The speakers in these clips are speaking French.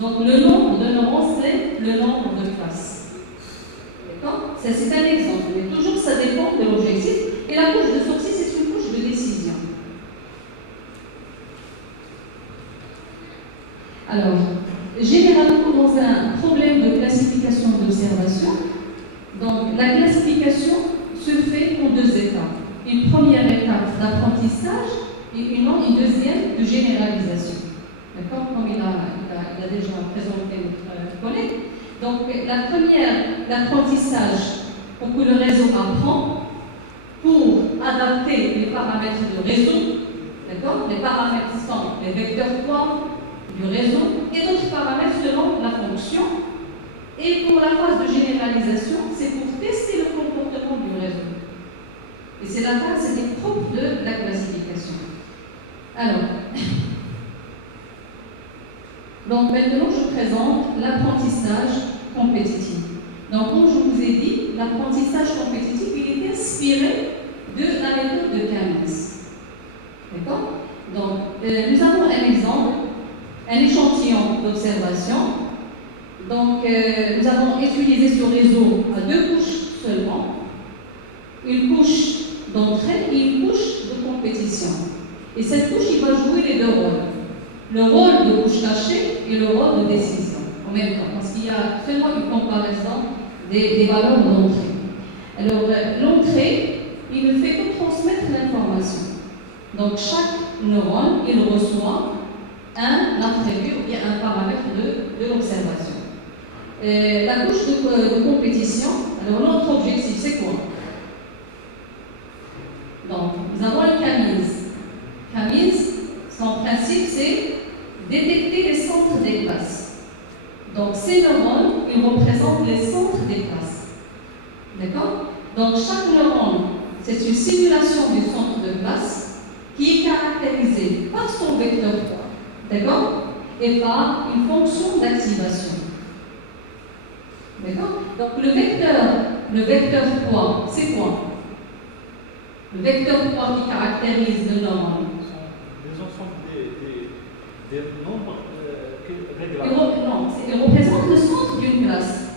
Donc le nombre de neurones, c'est le nombre de classes. D'accord? C'est un exemple, mais toujours ça dépend de l'objectif. Et la couche de sortie, c'est une couche de décision. Alors, généralement, dans un problème de classification d'observation, donc la classification se fait en deux étapes. Une première étape d'apprentissage et une deuxième de généralisation. D'accord? Comme il a déjà présenté notre collègue. Donc, la première, l'apprentissage pour que le réseau apprend, pour adapter les paramètres du réseau. D'accord? Les paramètres sont les vecteurs poids du réseau et d'autres paramètres selon la fonction. Et pour la phase de généralisation, c'est pour tester le comportement du réseau. Et c'est la phase, c'est propre de la classification. Alors, donc maintenant je présente l'apprentissage compétitif. Donc comme je vous ai dit, l'apprentissage compétitif, il est inspiré de la méthode de Camis. D'accord? Donc nous avons un exemple, un échantillon d'observation. Donc nous avons utilisé ce réseau à deux couches seulement. Une couche d'entrée et une couche de compétition. Et cette couche, il va jouer les deux rôles. Le rôle de couche cachée et le rôle de décision en même temps, parce qu'il y a seulement une comparaison des valeurs d'entrée. Alors, l'entrée, il ne fait que transmettre l'information. Donc, chaque neurone, il reçoit un attribut ou bien un paramètre de l'observation. La couche de compétition, alors notre objectif, c'est quoi? Donc, nous avons le Camis. Camis, son principe, c'est détecter les centres des classes. Donc, ces neurones, ils représentent les centres des classes. D'accord? Donc, chaque neurone, c'est une simulation du centre de classe qui est caractérisée par son vecteur poids. D'accord? Et par une fonction d'activation. D'accord? Donc, le vecteur poids, c'est quoi? Le vecteur poids qui caractérise le neurone. Les ensembles des nombres réglables. Non, il représente le centre d'une classe.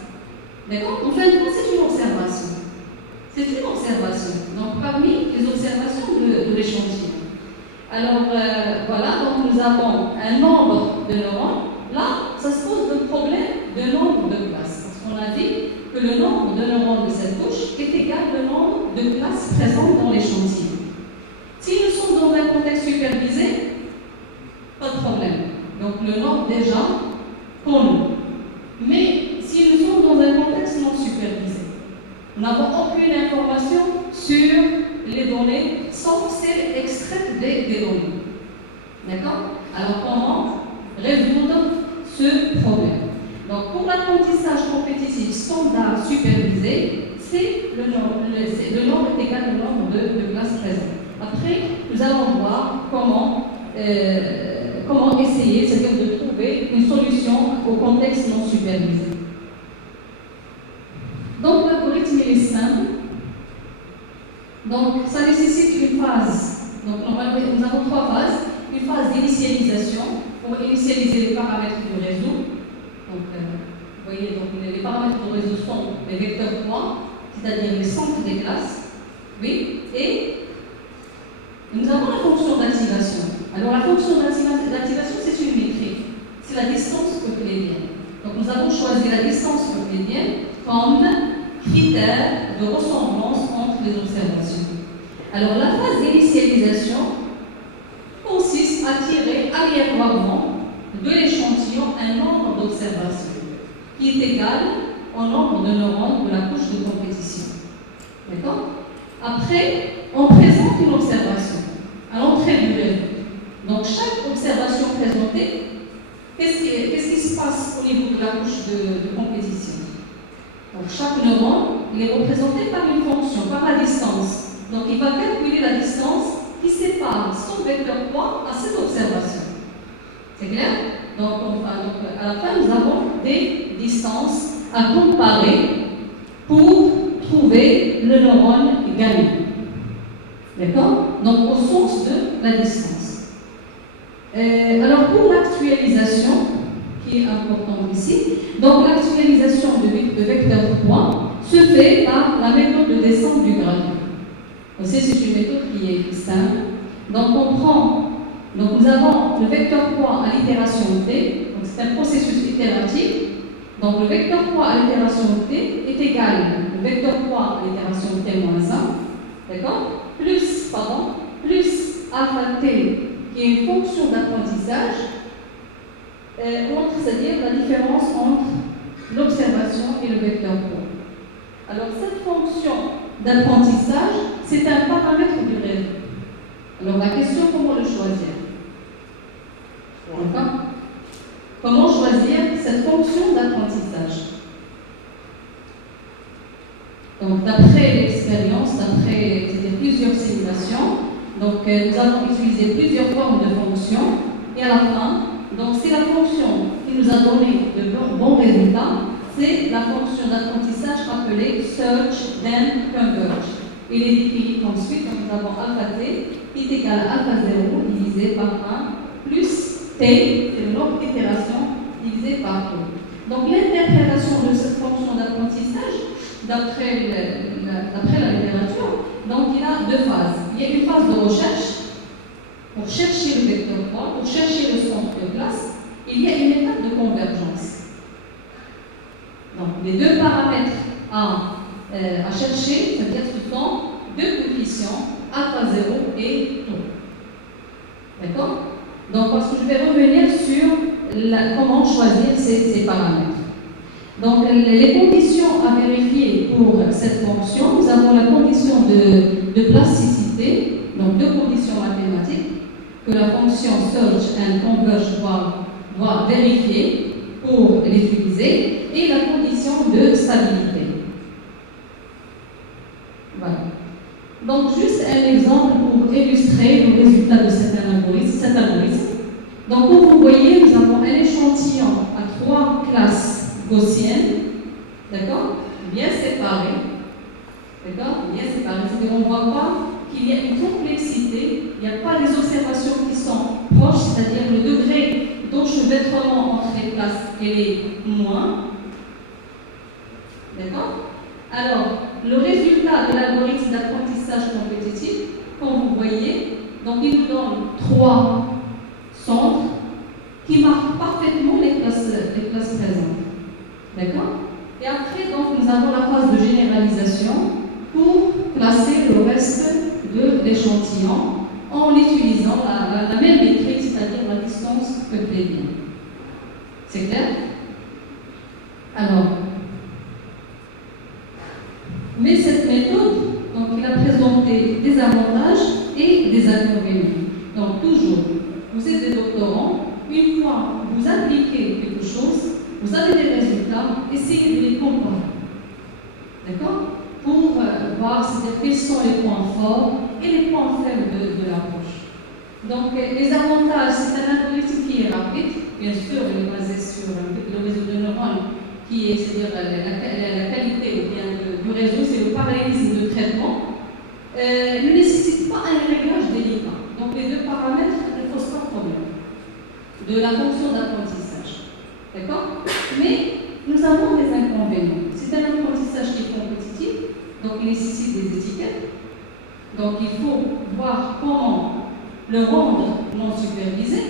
D'accord? En fin de compte, c'est une observation. C'est une observation. Donc, parmi les observations de l'échantillon. Alors, voilà, donc nous avons un nombre de neurones. Là, ça se pose le problème de nombre de classes. Parce qu'on a dit que le nombre de neurones de cette couche est égal au nombre de classes présentes dans l'échantillon. Si nous sommes dans un contexte supervisé, pas de problème. Donc le nombre déjà compte. Mais si nous sommes dans un contexte non supervisé, nous n'avons aucune information sur les données, sauf celles extraites des données. D'accord? Alors comment résoudre ce problème? Donc pour l'apprentissage compétitif standard supervisé, c'est le nombre est égal au nombre de classes présentes. Après, nous allons voir comment essayer, c'est-à-dire de trouver une solution au contexte non supervisé. Donc l'algorithme est simple. Donc ça nécessite une phase. Donc normalement, nous avons trois phases. Une phase d'initialisation pour initialiser les paramètres du réseau. Donc, vous voyez, donc, les paramètres du réseau sont les vecteurs poids, c'est-à-dire les centres des classes. Oui, et nous avons la fonction d'activation. Alors, la fonction d'activation, c'est une métrique. C'est la distance euclidienne. Donc, nous avons choisi la distance euclidienne comme critère de ressemblance entre les observations. Alors, la phase d'initialisation consiste à tirer aléatoirement de l'échantillon un nombre d'observations qui est égal au nombre de neurones de la couche de compétition. D'accord? Après, on présente une observation à l'entrée du réseau. Donc, chaque observation présentée, qu'est-ce qui se passe au niveau de la couche de compétition? Donc, chaque neurone, il est représenté par une fonction, par la distance. Donc, il va calculer la distance qui sépare son vecteur poids à cette observation. C'est clair? Donc, à la fin, nous avons des distances à comparer pour trouver le neurone gagnant. D'accord? Donc, au sens de la distance. Alors, pour l'actualisation, qui est importante ici. Donc l'actualisation de vecteur 3 se fait par la méthode de descente du gradient. C'est une méthode qui est simple. Donc nous avons le vecteur 3 à l'itération t, donc c'est un processus itératif. Donc le vecteur 3 à l'itération t est égal au vecteur 3 à l'itération t moins 1, d'accord, plus alpha t qui est une fonction d'apprentissage, c'est-à-dire la différence entre l'observation et le vecteur 3. Alors cette fonction d'apprentissage, c'est un paramètre du réseau. Alors la question, comment le choisir? D'accord? Comment choisir cette fonction d'apprentissage? Donc d'après l'expérience, d'après plusieurs simulations, donc nous avons utilisé plusieurs formes de fonctions et à la fin, donc c'est la fonction qui nous a donné de bons résultats, c'est la fonction d'apprentissage appelée Search Then Converge. Il est défini comme suit, donc nous avons alpha t qui est égal à alpha 0 divisé par 1 plus t, c'est le nombre d'itérations divisé par 2. Donc l'interprétation de cette fonction d'apprentissage, d'après la littérature, donc il y a deux phases. Il y a une phase de recherche pour chercher le vecteur 3, pour chercher le centre de classe. Il y a une étape de convergence. Donc les deux paramètres à chercher, c'est-à-dire ce sont deux coefficients, alpha 0 et tau. D'accord? Donc parce que je vais revenir sur comment choisir ces paramètres. Donc les conditions à vérifier pour cette fonction, nous avons la condition de plasticité, donc deux conditions mathématiques que la fonction search and converge doit vérifier pour l'utiliser, et la condition de stabilité. Voilà. Donc juste un exemple pour illustrer le résultat de cet algorithme. Donc comme vous voyez, nous avons un échantillon à 3 classes gaussiennes, d'accord, bien séparées, d'accord, bien séparées. C'est-à-dire qu'on ne voit pas qu'il y a une complexité, il n'y a pas des observations qui sont proches, c'est-à-dire le degré d'enchevêtrement entre les classes est moins, d'accord. Alors, le résultat de l'algorithme d'apprentissage compétitif, comme vous voyez, donc il nous donne 3 centres qui marquent parfaitement les classes présentes. D'accord? Et après, donc, nous avons la phase de généralisation pour classer le reste de l'échantillon en utilisant la même métrique, c'est-à-dire la distance euclidienne. C'est clair? Alors, mais cette méthode, donc, il a présenté des avantages et des inconvénients. Donc, toujours, vous êtes des doctorants, une fois que vous appliquez quelque chose, vous avez des résultats, essayez de les comparer. D'accord? Pour voir quels sont les points forts et les points faibles de l'approche. Donc, les avantages, c'est un algorithme qui est rapide, bien sûr, il est basé sur le réseau de neurones, qui est, c'est-à-dire la qualité du réseau, c'est le parallélisme de traitement. Ne nécessite pas un réglage délicat. Donc, les deux paramètres ne posent pas de problème de la fonction d'apprentissage. D'accord? Mais nous avons des inconvénients. C'est un apprentissage qui est compétitif, donc il nécessite des étiquettes. Donc il faut voir comment le rendre non supervisé.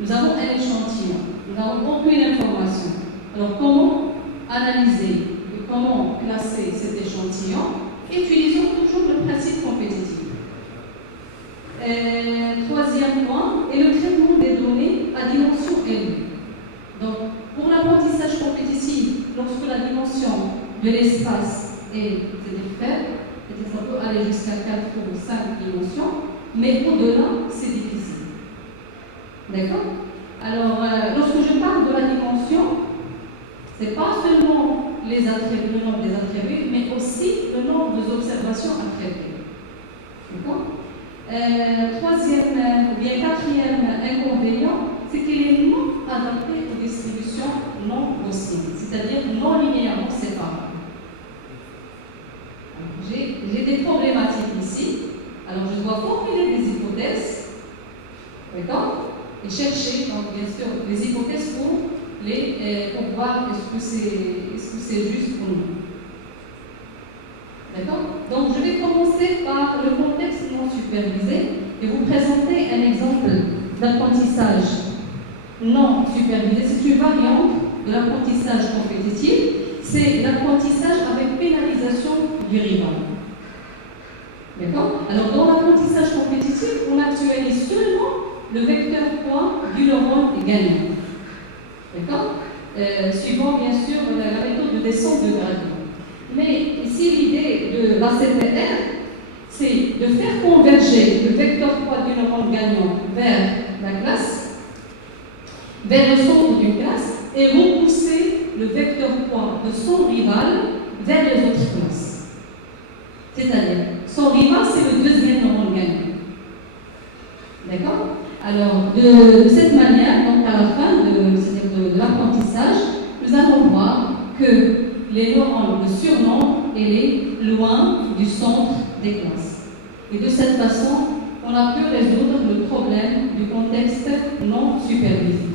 Nous avons un échantillon, nous n'avons aucune information. Alors comment analyser et comment classer cet échantillon? Utilisons toujours le principe compétitif. Troisième point est le traitement des données à dimension élevée. Donc, pour l'apprentissage compétitif, lorsque la dimension de l'espace est faible, ça peut aller jusqu'à 4 ou 5 dimensions, mais au-delà, c'est difficile. D'accord? Alors, lorsque je parle de la dimension, ce n'est pas seulement le nombre des attributs, mais aussi le nombre d'observations à traiter. D'accord? Quatrième inconvénient, c'est qu'il est non adapté aux distributions non gaussiennes, c'est-à-dire non linéairement séparables. J'ai des problématiques ici, alors je dois formuler des hypothèses, d'accord, et chercher, donc bien sûr, les hypothèses pour pour voir est-ce que c'est juste ou non. D'accord? Donc, je vais commencer par le contexte non supervisé et vous présenter un exemple d'apprentissage non supervisé. C'est une variante de l'apprentissage compétitif. C'est l'apprentissage avec pénalisation du rival. D'accord? Alors, dans l'apprentissage compétitif, on actualise seulement le vecteur poids du neurone gagnant. D'accord? Suivant, bien sûr, la méthode de descente de gradient. Mais ici, l'idée de la CPR, c'est de faire converger le vecteur poids du neurone gagnant vers la classe, vers le centre d'une classe, et repousser le vecteur poids de son rival vers les autres classes. C'est-à-dire, son rival, c'est le deuxième neurone gagnant. D'accord? Alors, de cette manière, donc à la fin de l'apprentissage, nous allons voir que les neurones de surnombre, elle est loin du centre des classes. Et de cette façon, on a pu résoudre le problème du contexte non supervisé.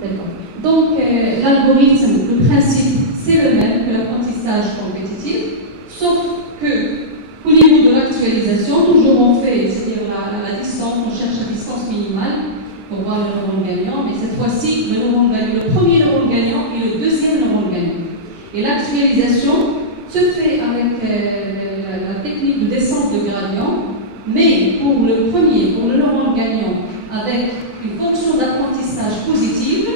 D'accord. Donc, l'algorithme, le principe, c'est le même que l'apprentissage compétitif, sauf que au niveau de l'actualisation, toujours on fait, c'est-à-dire la distance, on cherche la distance minimale pour voir le neurone gagnant, mais cette fois-ci, le premier neurone gagnant et le deuxième neurone gagnant. Et l'actualisation se fait avec la technique de descente de gradient, mais pour le premier, pour le neurone gagnant, avec une fonction d'apprentissage positive,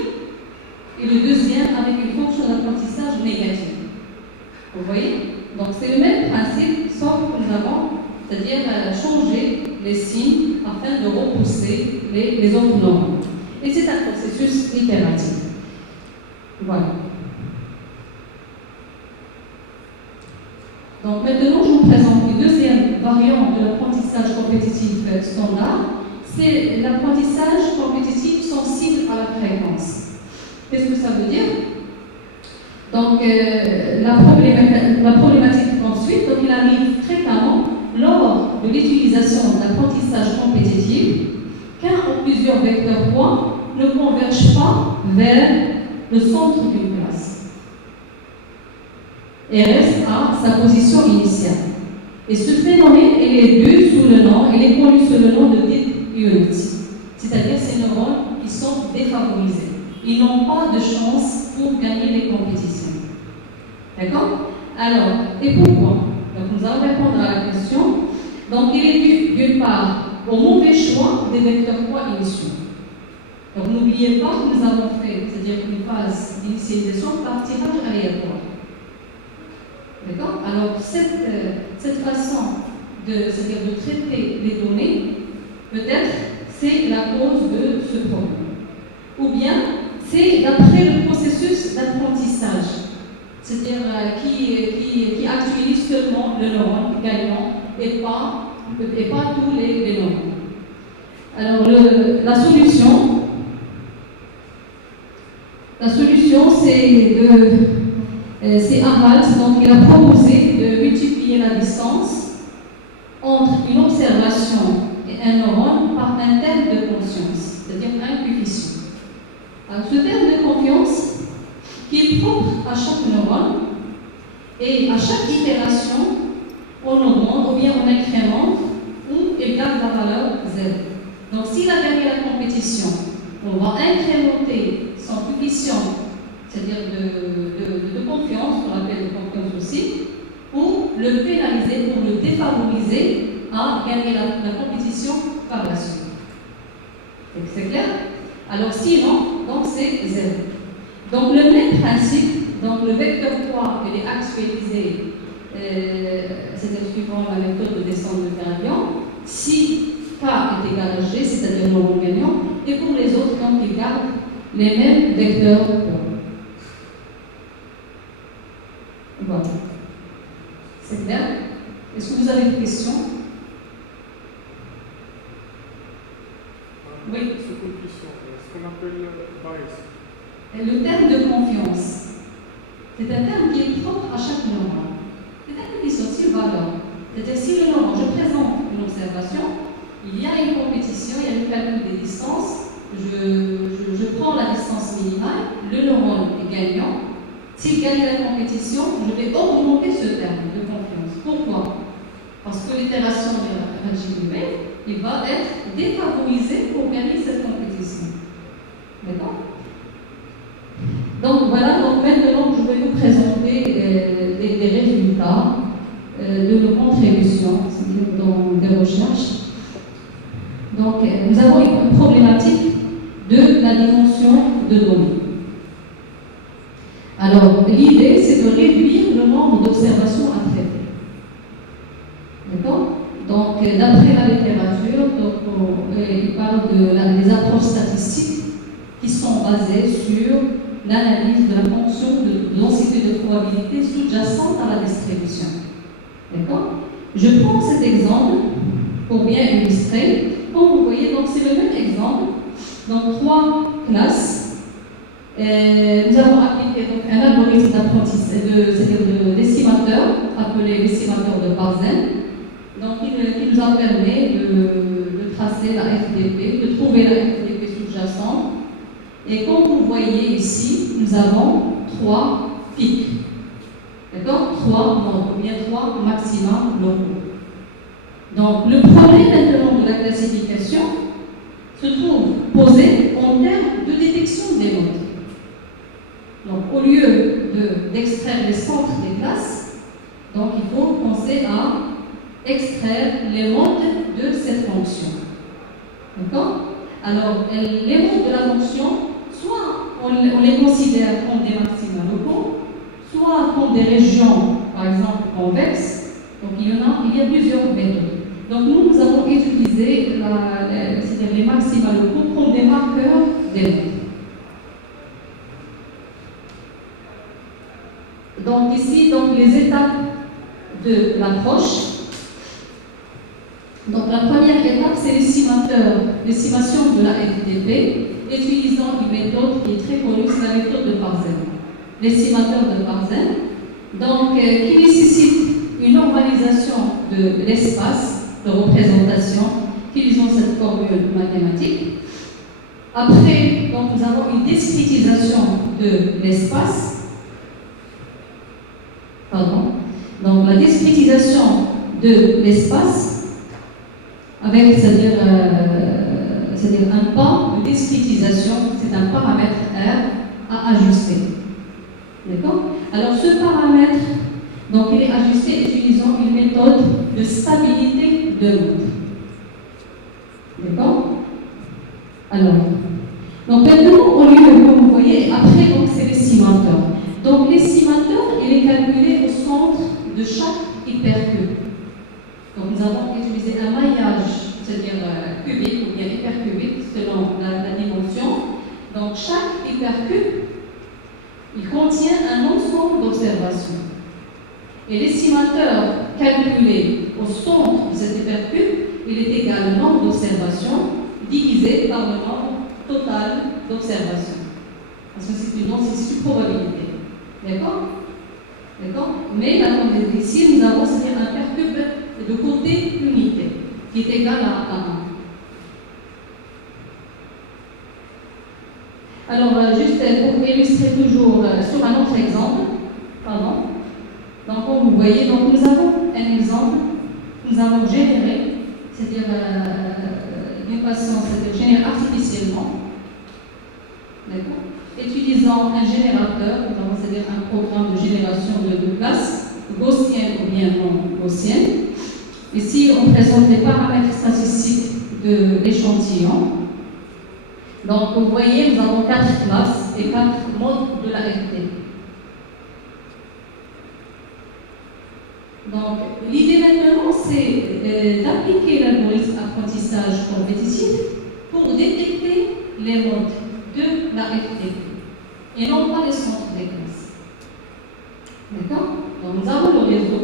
et le deuxième avec une fonction d'apprentissage négative. Vous voyez? Donc c'est le même principe, sauf que nous avons, c'est-à-dire changer les signes afin de repousser les autres neurones. Et c'est un processus itératif. Voilà. Donc maintenant, je vous présente une deuxième variante de l'apprentissage compétitif standard. C'est l'apprentissage compétitif sensible à la fréquence. Qu'est-ce que ça veut dire? Donc, la problématique ensuite, donc il arrive fréquemment lors de l'utilisation de l'apprentissage compétitif qu'un ou plusieurs vecteurs points ne convergent pas vers le centre d'une classe et restent à sa position initiale. Et ce phénomène, il est connu sous le nom de dead unity, c'est-à-dire ces neurones qui sont défavorisés. Ils n'ont pas de chance pour gagner les compétitions. D'accord? Alors, et pourquoi? Donc, nous allons répondre à la question. Donc, il est dû, d'une part, au mauvais choix des vecteurs poids initiaux. Donc, n'oubliez pas que nous avons fait, c'est-à-dire une phase d'initialisation par tirage aléatoire. D'accord? Alors, cette façon c'est-à-dire de traiter les données, peut-être, c'est la cause de ce problème. Ou bien, c'est d'après le processus d'apprentissage, c'est-à-dire qui actualise seulement le neurone gagnant et pas tous les neurones. Alors, la solution, c'est Aralt, donc il a proposé de multiplier la distance entre une observation et un neurone par un terme de conscience, c'est-à-dire un coefficient. Alors, ce terme de confiance, qui est propre à chaque neurone, et à chaque itération, on augmente ou bien on incrémente ou il garde la valeur 0. Donc, s'il a gagné la compétition, on va incrémenter son coefficient, c'est-à-dire de confiance, qu'on appelle de confiance aussi, pour le pénaliser, pour le défavoriser à gagner la compétition par la suite. C'est clair? Alors sinon, donc c'est 0. Donc le même principe, donc le vecteur poids il est actualisé, c'est-à-dire suivant la méthode de descente de gradient, si K est égal à G, c'est-à-dire le neurone gagnant, et pour les autres, donc ils gardent les mêmes vecteurs poids. Voilà. C'est clair? Est-ce que vous avez des questions? Oui. Ce coefficient, ce qu'on appelle bias. Le terme de confiance, c'est un terme qui est propre à chaque neurone. C'est un coefficient sur valeur. C'est-à-dire, si je présente une observation, il y a une compétition, il y a le calcul des distances, je prends la distance minimale, le neurone est gagnant. S'il gagne la compétition, je vais augmenter ce terme de confiance. Pourquoi? Parce que l'itération de Rajiv, il va être défavorisé pour gagner cette compétition. D'accord? Donc voilà, donc maintenant je vais vous présenter des résultats de nos contributions, c'est-à-dire dans des recherches. Donc nous avons une problématique de la dimension de données. Alors l'idée c'est de réduire le nombre d'observations à traiter. D'accord? Donc d'après la littérature, il parle des approches statistiques qui sont basées sur l'analyse de la fonction de densité de probabilité sous-jacente à la distribution. D'accord? Je prends cet exemple pour bien illustrer. Comme vous voyez, donc c'est le même exemple. Donc 3 classes. Nous avons appliqué donc, un algorithme d'apprentissage, c'est-à-dire de décimateur, appelé décimateur de Parzen. Donc qui nous a permis de tracer la FDP, de trouver la FDP sous-jacente. Et comme vous voyez ici, nous avons 3 pics. D'accord? 3 nombres, ou bien 3 maxima locaux. Donc, le problème maintenant de la classification se trouve posé en termes de détection des modes. Donc, au lieu d'extraire les centres des classes, donc il faut penser à extraire les modes de cette fonction. D'accord? Alors, les modes de la fonction, soit on les considère comme des maxima locaux, soit comme des régions, par exemple, convexes. Donc, il y a plusieurs méthodes. Donc, nous avons utilisé c'est-à-dire les maxima locaux comme des marqueurs des modes. Donc, ici, donc, les étapes de l'approche. Donc, la première étape, c'est l'estimation de la FDP, utilisant une méthode qui est très connue, c'est la méthode de Parzen. L'estimateur de Parzen, donc, qui nécessite une normalisation de l'espace de représentation, utilisant cette formule mathématique. Après, donc, nous avons une discrétisation de l'espace. Pardon. Donc, la discrétisation de l'espace avec, c'est-à-dire un pas de discrétisation, c'est un paramètre R à ajuster. D'accord? Alors, ce paramètre, donc, il est ajusté utilisant une méthode de stabilité de mode. D'accord? Alors, donc maintenant, au lieu, comme vous voyez, après, donc, c'est l'estimateur. Donc, l'estimateur, il est calculé au centre de chaque hypercube. Donc, nous avons utilisé un maillage, c'est-à-dire cubique ou bien hypercubique, selon la dimension. Donc, chaque hypercube, il contient un ensemble d'observations. Et l'estimateur calculé au centre de cet hypercube, il est égal au nombre d'observations divisé par le nombre total d'observations. Parce que c'est une probabilité. D'accord? D'accord? Mais là, comme ici, nous avons c'est-à-dire un hypercube de côté unité, qui est égal à 1. Alors, juste pour illustrer toujours sur un autre exemple, pardon. Donc, comme vous voyez, donc, nous avons un exemple, nous avons généré, c'est-à-dire d'une façon, c'est-à-dire généré artificiellement, d'accord, utilisant un générateur, nous avons c'est-à-dire un programme de génération de classes, gaussienne ou bien non gaussienne. Ici, on présente les paramètres statistiques de l'échantillon. Donc, vous voyez, nous avons 4 classes et 4 modes de la FT. Donc, l'idée maintenant, c'est d'appliquer l'algorithme apprentissage compétitif pour détecter les modes de la FTP et non pas les centres des classes. D'accord? Donc, nous avons le réseau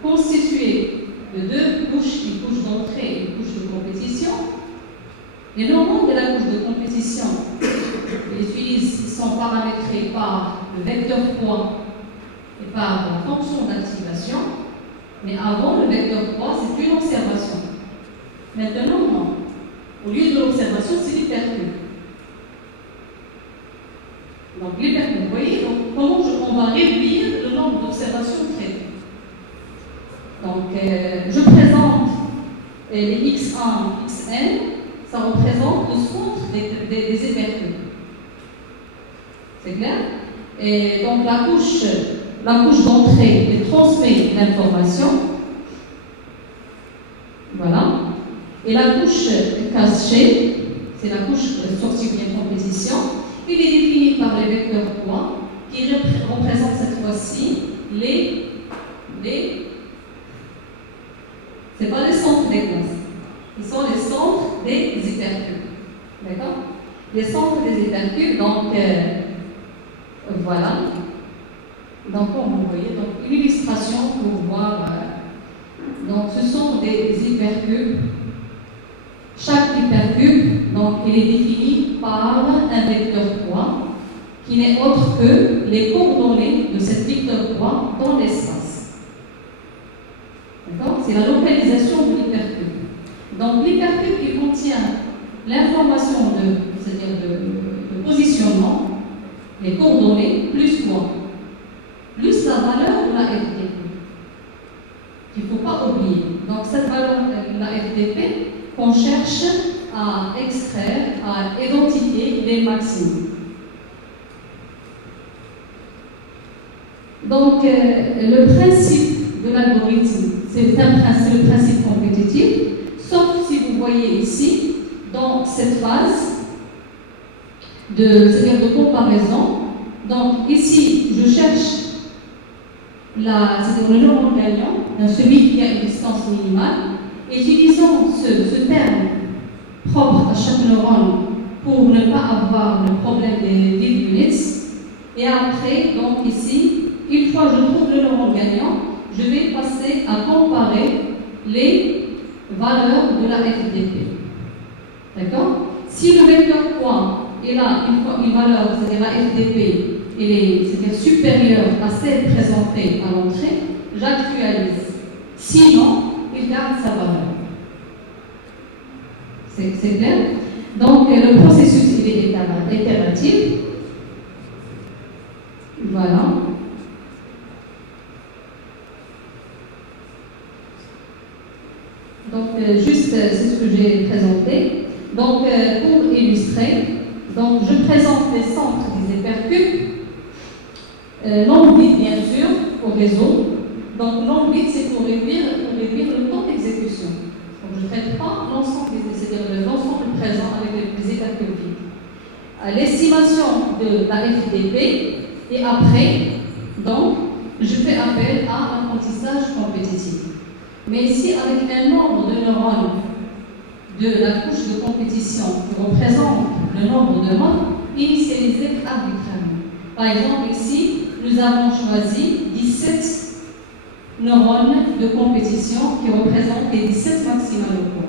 constitué de 2 couches, une couche d'entrée et une couche de compétition. Les neurones de la couche de compétition sont paramétrés par le vecteur poids et par la fonction d'activation. Mais avant, le vecteur 3, c'est une observation. Maintenant, non. Au lieu de l'observation, c'est l'hypercube. Donc l'hypercube, vous voyez, donc comment on va réduire le nombre d'observations traitées. Donc je présente les x1, xn, ça représente le centre des hypercubes. C'est clair? Et donc la couche d'entrée, elle transmet l'information. Voilà. Et la couche cachée, c'est la couche sortie bien compétition, il est défini par les vecteurs poids qui représentent cette fois-ci c'est pas les centres des classes, ils sont les centres des hypercubes. D'accord? Les centres des hypercubes, donc voilà. Donc vous voyez, donc une illustration pour voir. Donc ce sont des hypercubes. Chaque hypercube, donc, il est défini par un vecteur poids qui n'est autre que les coordonnées de cet vecteur poids dans l'espace. D'accord? C'est la localisation de l'hypercube. Donc l'hypercube, il contient l'information c'est-à-dire de positionnement, les coordonnées, plus quoi? Plus la valeur de la FDP. Il ne faut pas oublier. Donc cette valeur de la FDP, qu'on cherche à extraire, à identifier les maximums. Donc, le principe de l'algorithme, c'est le principe compétitif, sauf si vous voyez ici, dans cette phase c'est-à-dire de comparaison. Donc, ici, je cherche c'est-à-dire le nombre gagnant, celui qui a une distance minimale. Utilisons ce terme propre à chaque neurone pour ne pas avoir le problème des dead units. Et après, donc ici, une fois que je trouve le neurone gagnant, je vais passer à comparer les valeurs de la FDP. D'accord? Si le vecteur poids est là, une valeur, c'est-à-dire la FDP, c'est-à-dire supérieure à celle présentée à l'entrée, j'actualise. Sinon, il garde sa valeur. C'est clair? Donc, le processus il est itératif. Voilà. Donc, juste, c'est ce que j'ai présenté. Donc, pour illustrer, donc, je présente les centres des hypercubes. L'orbite, bien sûr, au réseau. Donc, l'orbite, c'est pour réduire le temps d'exécution. Donc, je ne traite pas l'ensemble, c'est-à-dire l'ensemble présent avec les hypercubes vides. L'estimation de la FDP, et après, donc, je fais appel à l'apprentissage compétitif. Mais ici, avec un nombre de neurones de la couche de compétition qui représente le nombre de neurones initialisés arbitrairement. Par exemple, ici, nous avons choisi 17 neurones de compétition qui représentent les 17 maxima locaux.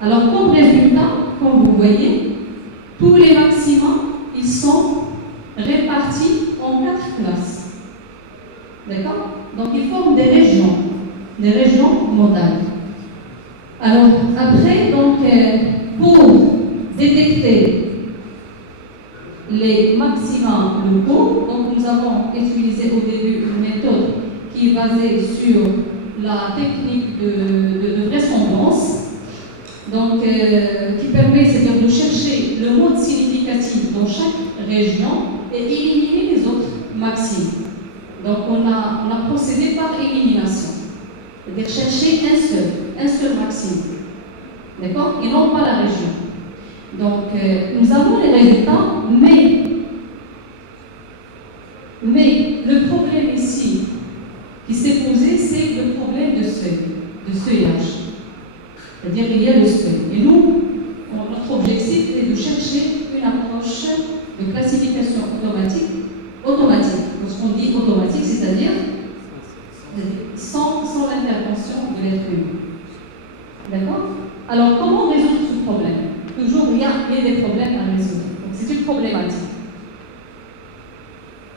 Alors, comme résultat, comme vous voyez, tous les maxima, ils sont répartis en 4 classes. D'accord? Donc, ils forment des régions modales. Alors, après, donc, pour détecter les maxima locaux, donc nous avons utilisé au début une méthode qui est basée sur la technique de vraisemblance, donc qui permet, c'est-à-dire de chercher le mode significatif dans chaque région et éliminer les autres maximes. Donc on a procédé par élimination, c'est-à-dire chercher un seul maxime, d'accord, et non pas la région. Donc nous avons les résultats, mais le problème ici qui s'est posé, c'est le problème de seuillage. C'est-à-dire qu'il y a le seuil. Et nous, notre objectif est de chercher une approche de classification automatique. Lorsqu'on dit automatique, c'est-à-dire sans l'intervention de l'être humain. D'accord? Alors, comment résoudre ce problème? Toujours, il y a des problèmes à résoudre. Donc, c'est une problématique.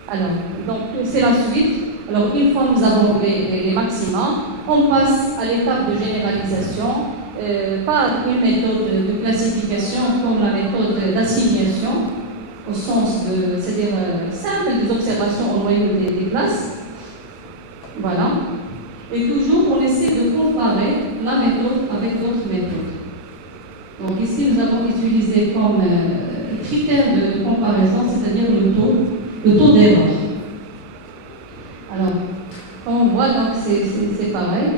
Alors, donc, c'est la suite. Alors, une fois nous avons les maxima, on passe à l'étape de généralisation par une méthode de classification comme la méthode d'assignation. au sens de, c'est-à-dire simple, des observations au noyau des classes. Voilà. Et toujours, on essaie de comparer la méthode avec d'autres méthodes. Donc ici, nous avons utilisé comme critère de comparaison, c'est-à-dire le taux d'erreur. Alors, comme on voit, donc c'est pareil.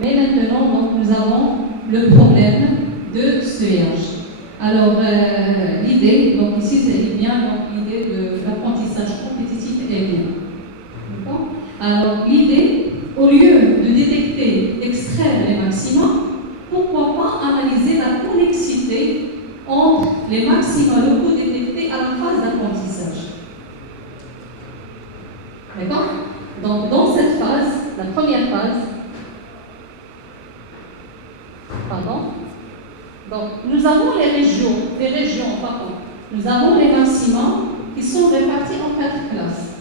Mais maintenant, donc, nous avons le problème de seuillage. Alors, l'idée, donc ici, c'est bien l'idée de l'apprentissage compétitif et bien. D'accord ? Alors, l'idée, au lieu de détecter, d'extraire les maxima, pourquoi pas analyser la connexité entre les maxima locaux détectés à la phase d'apprentissage. D'accord ? Donc, dans cette phase, la première phase, donc, nous avons les régions, nous avons les maxima qui sont répartis en 4 classes.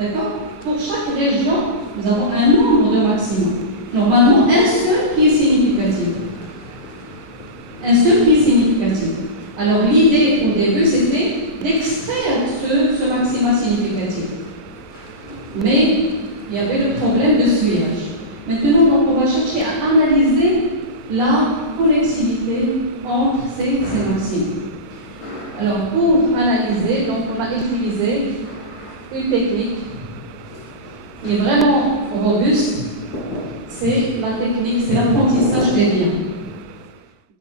D'accord ? Pour chaque région, nous avons un nombre de maxima. Normalement, un seul qui est significatif. Un seul qui est significatif. Alors, l'idée au début, c'était d'extraire ce maxima significatif. Mais il y avait le problème de seuillage. Maintenant, donc, on va chercher à analyser la connexivité entre ces maxima. Alors, pour analyser, donc, on a utilisé une technique qui est vraiment robuste, c'est la technique, c'est l'apprentissage des liens.